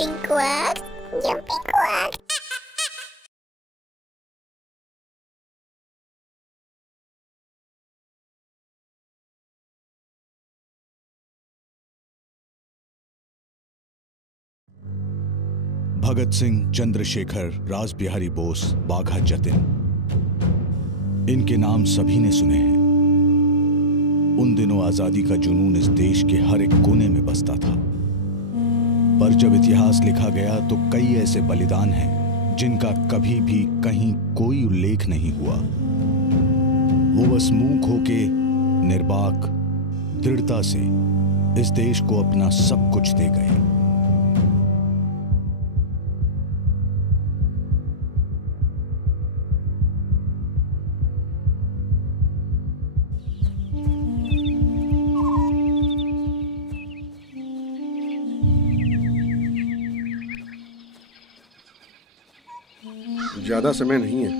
jumping quack, jumping quack. Bhagat Singh, Chandrashekhar, राज बिहारी बोस, बाघा जतिन, इनके नाम सभी ने सुने हैं। उन दिनों आजादी का जुनून इस देश के हर एक कोने में बसता था। पर जब इतिहास लिखा गया तो कई ऐसे बलिदान हैं जिनका कभी भी कहीं कोई उल्लेख नहीं हुआ। वो बस मूक होके निर्बाक दृढ़ता से इस देश को अपना सब कुछ दे गए। ज्यादा समय नहीं है,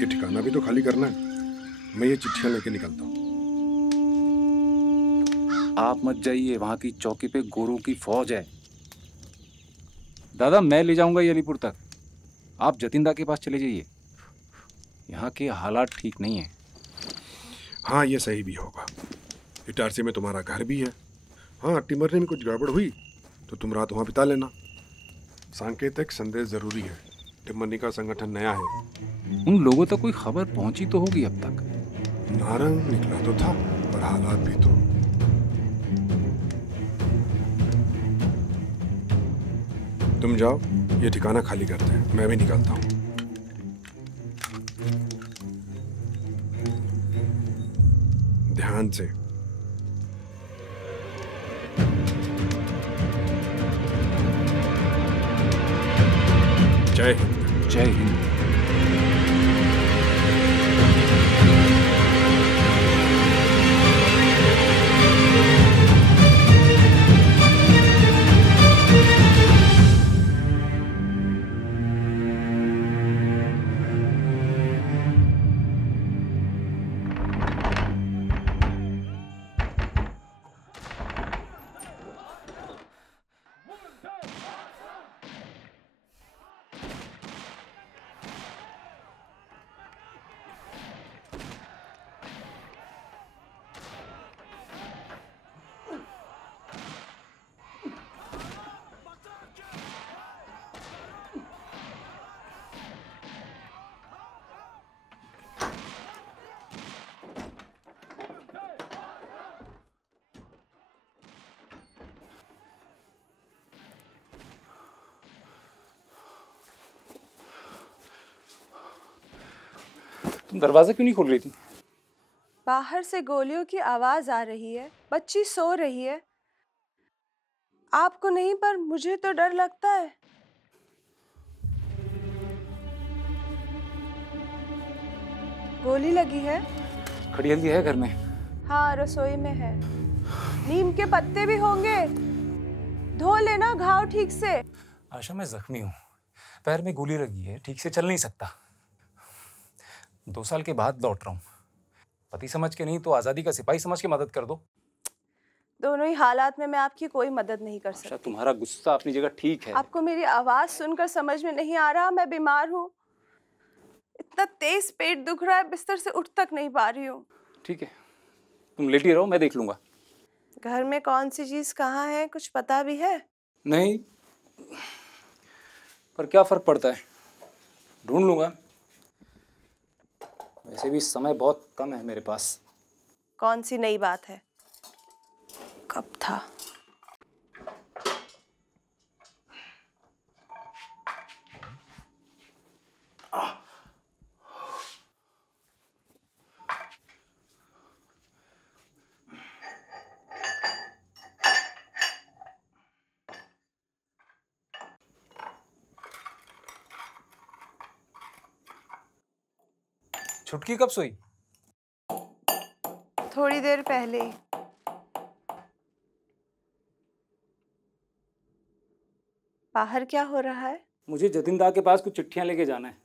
ये ठिकाना भी तो खाली करना है। मैं ये चिट्ठियां लेके निकलता हूँ। आप मत जाइए, वहां की चौकी पे गोरों की फौज है। दादा मैं ले जाऊंगा ये अलीपुर तक, आप जतिनदा के पास चले जाइए। यहाँ के हालात ठीक नहीं है। हाँ ये सही भी होगा। इटारसी में तुम्हारा घर भी है। हाँ टिमरने में कुछ गड़बड़ हुई तो तुम रात वहाँ बिता लेना। सांकेतिक संदेश जरूरी है। टिमरनी का संगठन नया है। उन लोगों तक कोई खबर पहुंची तो होगी अब तक। नारंग निकला तो था, पर हालात भी तो। तुम जाओ, ये ठिकाना खाली करते हैं, मैं भी निकलता हूँ। ध्यान से। जय हिंद। जय हिंद। तुम दरवाजा क्यों नहीं खोल रही थी? बाहर से गोलियों की आवाज आ रही है, बच्ची सो रही है। आपको नहीं पर मुझे तो डर लगता है। गोली लगी है? खड़ी हल्दी है घर में? हाँ रसोई में है। नीम के पत्ते भी होंगे, धो लेना घाव ठीक से। आशा मैं जख्मी हूँ, पैर में गोली लगी है, ठीक से चल नहीं सकता। 2 साल के बाद लौट रहा हूँ। पति समझ के नहीं तो आजादी का सिपाही समझ के मदद कर दो। दोनों ही हालात में मैं आपकी कोई मदद नहीं कर सकती। तुम्हारा गुस्सा अपनी जगह ठीक है। आपको मेरी आवाज सुनकर समझ में नहीं आ रहा मैं बीमार हूँ। इतना तेज पेट दुख रहा है, बिस्तर से उठ तक नहीं पा रही हूँ। ठीक है, तुम लेटी रहो, मैं देख लूंगा। घर में कौन सी चीज कहाँ है कुछ पता भी है? नहीं, पर क्या फर्क पड़ता है, ढूंढ लूंगा। वैसे भी समय बहुत कम है मेरे पास। कौन सी नई बात है? कब था? छुटकी कब सोई? थोड़ी देर पहले ही। बाहर क्या हो रहा है? मुझे जतिनदा के पास कुछ चिट्ठियां लेके जाना है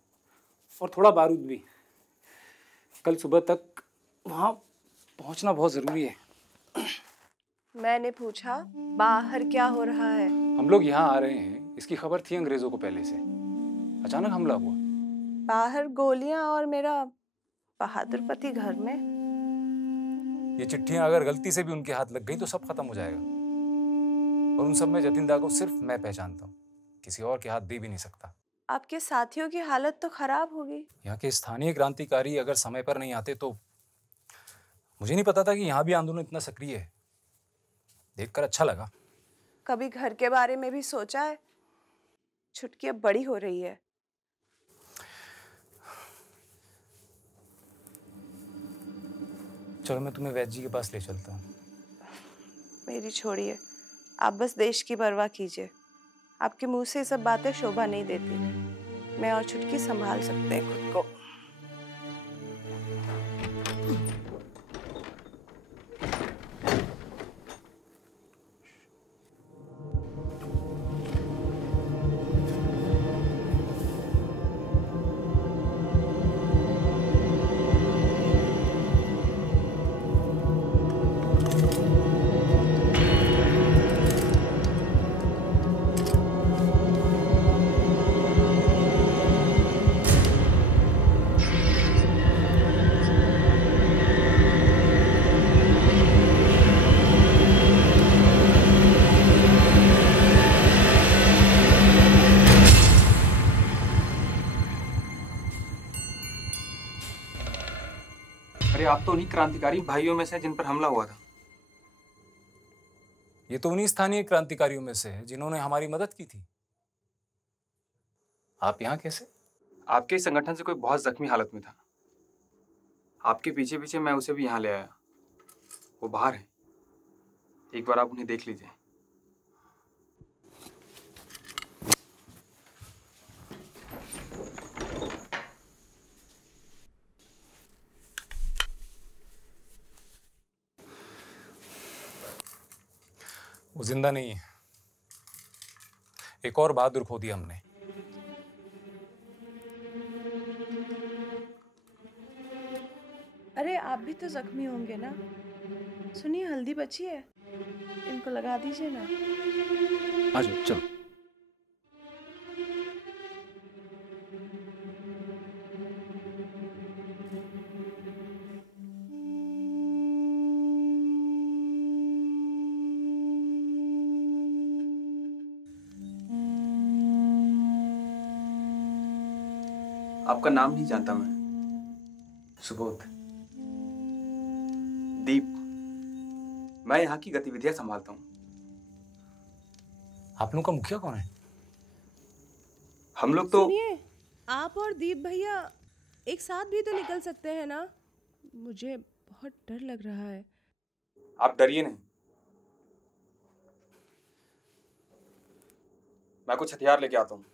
और थोड़ा बारूद भी। कल सुबह तक वहां पहुंचना बहुत जरूरी है। मैंने पूछा बाहर क्या हो रहा है? हम लोग यहाँ आ रहे हैं इसकी खबर थी अंग्रेजों को पहले से, अचानक हमला हुआ। बाहर गोलियां और मेरा बहादुर पति घर में। ये चिट्ठियां अगर गलती से भी उनके हाथ लग गई तो सब खत्म हो जाएगा। और उन सब में जतिन दा को सिर्फ मैं पहचानता हूँ, किसी और के हाथ दे भी नहीं सकता। आपके साथियों की हालत तो खराब होगी। यहाँ के स्थानीय क्रांतिकारी अगर समय पर नहीं आते तो मुझे नहीं पता था कि यहाँ भी आंदोलन इतना सक्रिय है। देखकर अच्छा लगा। कभी घर के बारे में भी सोचा है? छुटकी अब बड़ी हो रही है। चलो मैं तुम्हें वैद्य जी के पास ले चलता हूँ। मेरी छोड़िए, आप बस देश की परवाह कीजिए। आपके मुंह से ये सब बातें शोभा नहीं देती। मैं और छुटकी संभाल सकते हैं खुद को। आप तो उन्हीं क्रांतिकारी भाइयों में से जिन पर हमला हुआ था। ये तो उन्हीं स्थानीय क्रांतिकारियों में से है जिन्होंने हमारी मदद की थी। आप यहाँ कैसे? आपके संगठन से कोई बहुत जख्मी हालत में था। आपके पीछे पीछे मैं उसे भी यहाँ ले आया। वो बाहर है, एक बार आप उन्हें देख लीजिए। वो जिंदा नहीं है। एक और बहादुर खो दिया हमने। अरे आप भी तो जख्मी होंगे ना। सुनिए, हल्दी बची है, इनको लगा दीजिए ना। आ जाओ, चलो। आपका नाम नहीं जानता मैं। सुबोध, दीप। मैं यहाँ की गतिविधियां संभालता हूँ। आप लोग का मुखिया कौन है? हम लोग तो सुनिए, आप और दीप भैया एक साथ भी तो निकल सकते हैं ना। मुझे बहुत डर लग रहा है। आप डरिए नहीं। मैं कुछ हथियार लेके आता हूँ।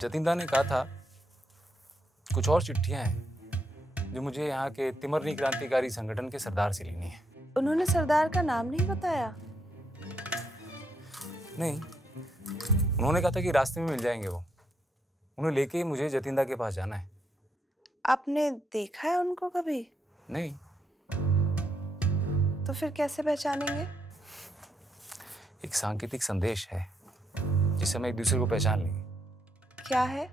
जतिन दा ने कहा था कुछ और चिट्ठियां हैं जो मुझे यहाँ के तिमरनी क्रांतिकारी संगठन के सरदार से लेनी है। उन्होंने सरदार का नाम नहीं बताया? नहीं, उन्होंने कहा था कि रास्ते में मिल जाएंगे वो। उन्हें लेके ही मुझे जतिन दा के पास जाना है। आपने देखा है उनको कभी? नहीं। तो फिर कैसे पहचानेंगे? एक सांकेतिक संदेश है जिससे हम एक दूसरे को पहचान लेंगे। क्या है?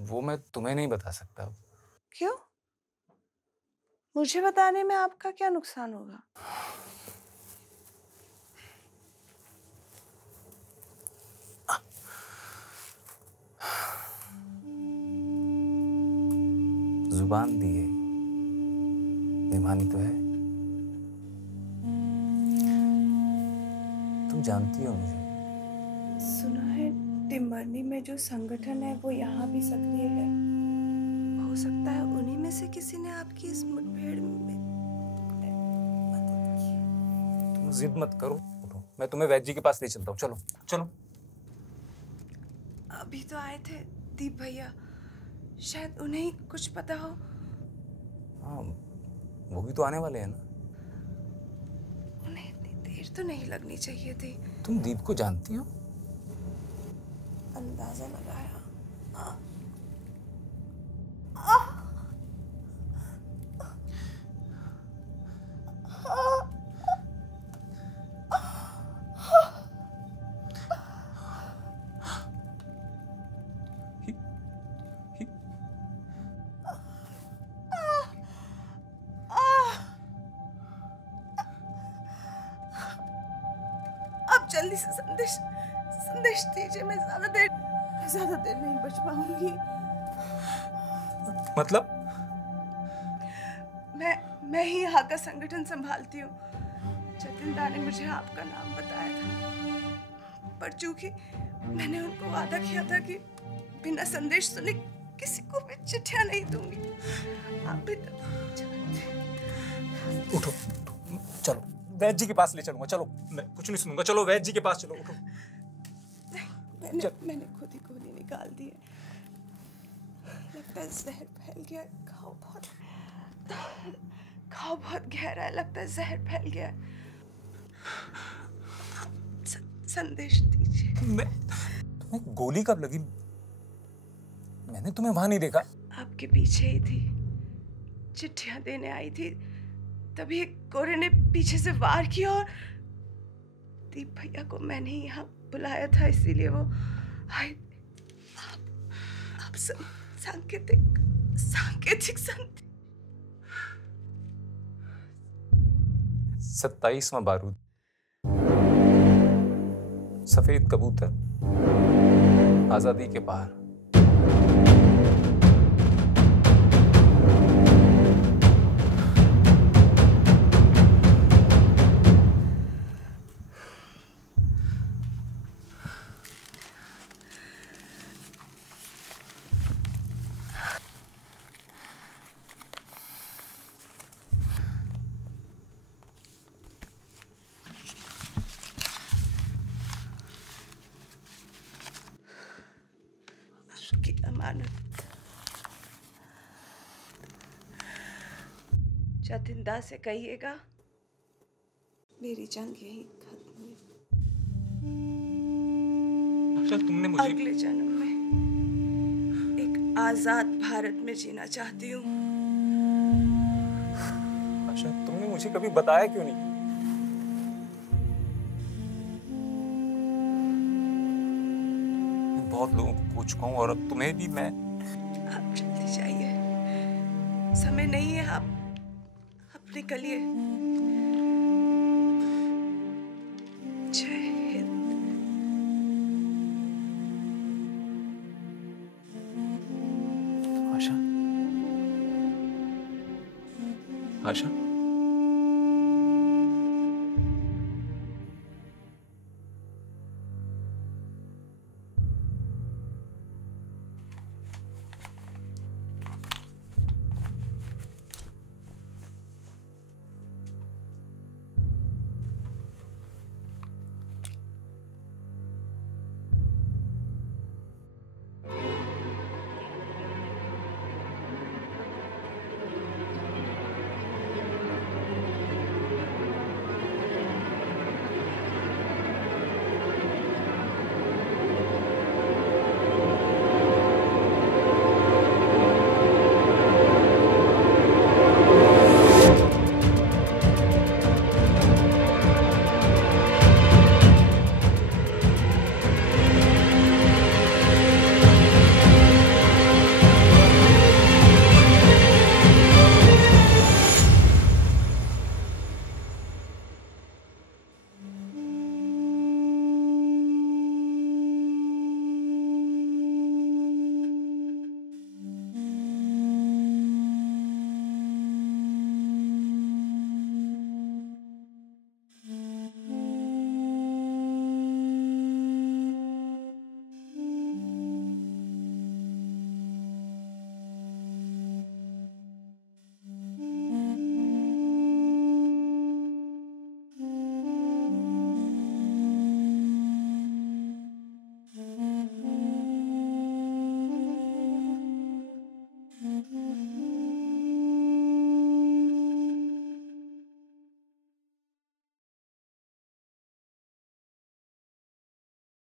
वो मैं तुम्हें नहीं बता सकता। क्यों? मुझे बताने में आपका क्या नुकसान होगा? जुबान दिए बेईमानी तो है। तुम जानती हो मुझे। सुना है टिम्बरनी में जो संगठन है वो यहाँ भी सक्रिय है। हो सकता है उन्हीं में से किसी ने आपकी इस मुठभेड़ में मदद की। तुम जिद मत करो, मैं तुम्हें वैद्य जी के पास ले चलता हूँ। चलो चलो। अभी तो आए थे दीप भैया, शायद उन्हें ही कुछ पता हो। हाँ, वो भी तो आने वाले हैं ना। उन्हें इतनी देर तो नहीं लगनी चाहिए थी। तुम दीप को जानती हो? अंदाजा लगाया। आप जल्दी से संदेश संदेश दीजिए। मैं ज्यादा देर नहीं बच पाऊंगी। मतलब? मैं ही यहाँ का संगठन संभालती हूँ। जतिन दा ने मुझे आपका नाम बताया था, पर चूंकि मैंने उनको वादा किया था कि बिना संदेश सुने किसी को भी चिट्ठियां नहीं दूंगी। आप भी तो जानते। उठो, चलो वैद्य जी के पास ले चलूंगा। चलो, मैं कुछ नहीं सुनूंगा। चलो वैद्य जी के पास चलो। उठो। मैंने खुद ही गोली निकाल दी है। लगता है जहर फैल गया। घाव बहुत गहरा है। लगता है जहर फैल गया है। संदेश दीजिए। तुम्हें गोली कब लगी? मैंने तुम्हें वहां नहीं देखा। आपके पीछे ही थी, चिट्ठियां देने आई थी। तभी एक गोरे ने पीछे से वार किया और दीप भैया को मैंने ही यहाँ बुलाया था, इसीलिए वो आए। आप सांकेतिक 27वां बारूद, सफेद कबूतर, आजादी के पार। की अमानत। जतिन दा से कहिएगा मेरी जंग यही खत्म हुई। अच्छा, तुमने मुझे अगले जन्म में एक आजाद भारत में जीना चाहती हूँ। अच्छा, तुमने मुझे कभी बताया क्यों नहीं? बहुत लोगों को पूछ चुका हूं और अब तुम्हें भी। मैं आप जल्दी जाइए, समय नहीं है। आप निकलिए। जय हिंद। आशा, आशा,